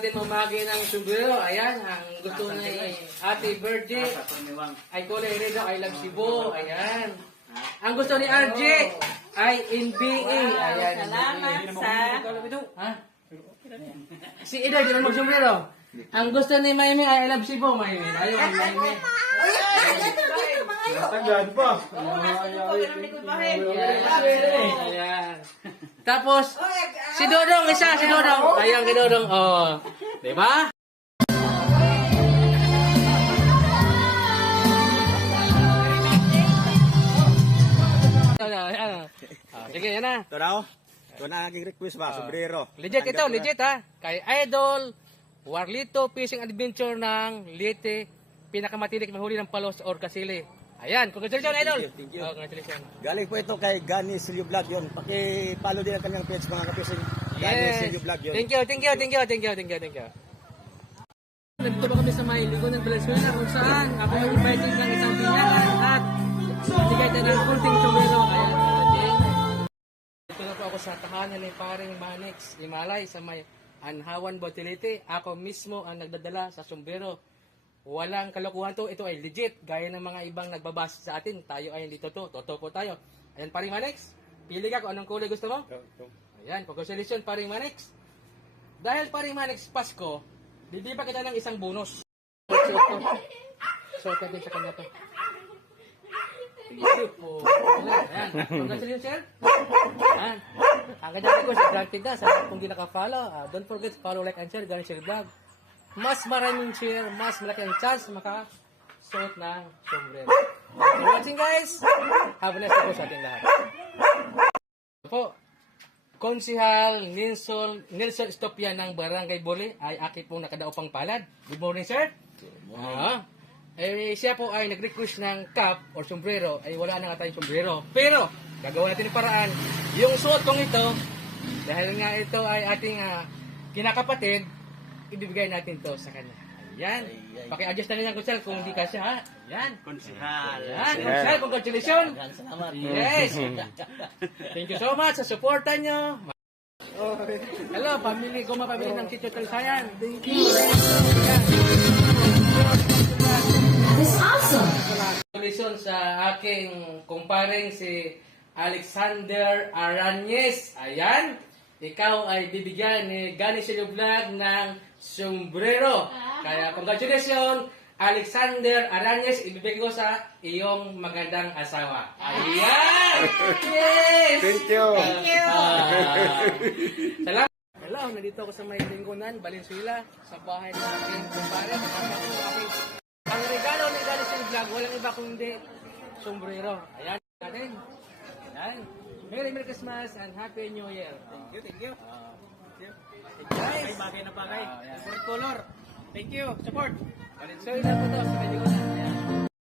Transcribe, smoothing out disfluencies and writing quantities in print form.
natin mamagi ng sombrero. Ayan, ang gusto ni Ate Virgie ay kulay red daw, I love Cebu. Ayan. Ang gusto ni RJ ay NBA. Ayan. Salamat sa... Ha? Si Ida, di na mag-sombrero. Ang gusto ni Maymi ay I love Cebu. Maymi. Ayaw, Maymi. Tagad pa. Ayan. Tapos, si Dodong, isa, si Dodong. Ayan, si Dodong. Oh. Diba? Sige, yan na. Ito na, ito na aking request ba, sombrero. Legit ito, legit ha. Kay Idol, Warlito Fishing Adventure ng Leyte, pinakamatinik mahuli ng palos or kasili. Ayan, congratulations Idol. Thank you. Oh, congratulations. Galing po ito kay Gani Silio Vlog yun. Paki-follow din ang kanyang page mga kapising. Gani Silio Vlog yun. Thank you. Nandito ba kami sa may ligo ng Valenzuela kung saan ako ay invited ng isang pinangan at bigay tayo ng kunting sombrero. Ayan, okay. Dito na po ako sa tahanan ni paring Manix Imalay sa may Anhawan, Botilete. Ako mismo ang nagdadala sa sombrero. Walang kalokohan to. Ito ay legit. Gaya ng mga ibang nagbabasa sa atin. Tayo ay hindi totoo. Totoo po tayo. Ayan, paring Manix. Pili ka kung anong kulay gusto mo. Ayan, congratulations paring Manix. Dahil paring Manix Pasko, hindi pa kita ng isang bonus. So, din sa kanya to. Ayan, congratulations sir. Ayan. Ang kanya ko sa granted na sa kung di naka-follow. Don't forget to follow, like, and share. Gani Share Vlog. Mas maraming share, mas malaki ang chance makasuot ng sombrero. Thank you for watching guys. Have a nice day po sa ating lahat. Po, Konsihal Nelson Estopia ng Barangay Bole ay aki pong nakadaupang palad. Good morning sir. Good morning. Siya po ay nag-request ng cap or sombrero. Ay wala na nga tayong sombrero. Pero, gagawin natin ng paraan. Yung suot kong ito, dahil nga ito ay ating kinakapatid, ibibigay natin to sa kanya. Ayan. Paki-adjust na nilang kutsal kung hindi kasya ha. Ayan. Konsihal. Ayan. Kutsal, congratulations. Salamat. Yes. Thank you so much sa suporta nyo. Hello, pamilya ko, mapamilya ng Tito Talsayan. Thank you. That's awesome. Congratulations sa aking kumparing si Alexander Arañez. Ayan. Ikaw ay bibigyan ni Gani Silio Vlog ng sombrero. Kaya congratulations, Alexander Arañez. Ibibigay ko sa iyong magandang asawa. Ayan! Yes! Thank you. Salamat. Hello, nandito ako sa may Linggonan, Valenzuela, sa bahay ng aking kumpare. Ang regalo ni Gani Silio Vlog, walang iba kundi sombrero. Ayan natin. Ayan. Merry Christmas and Happy New Year. Thank you. Guys, bagay na bagay. Favorite color. Thank you. Support. So, ilan po to sa Linggonan.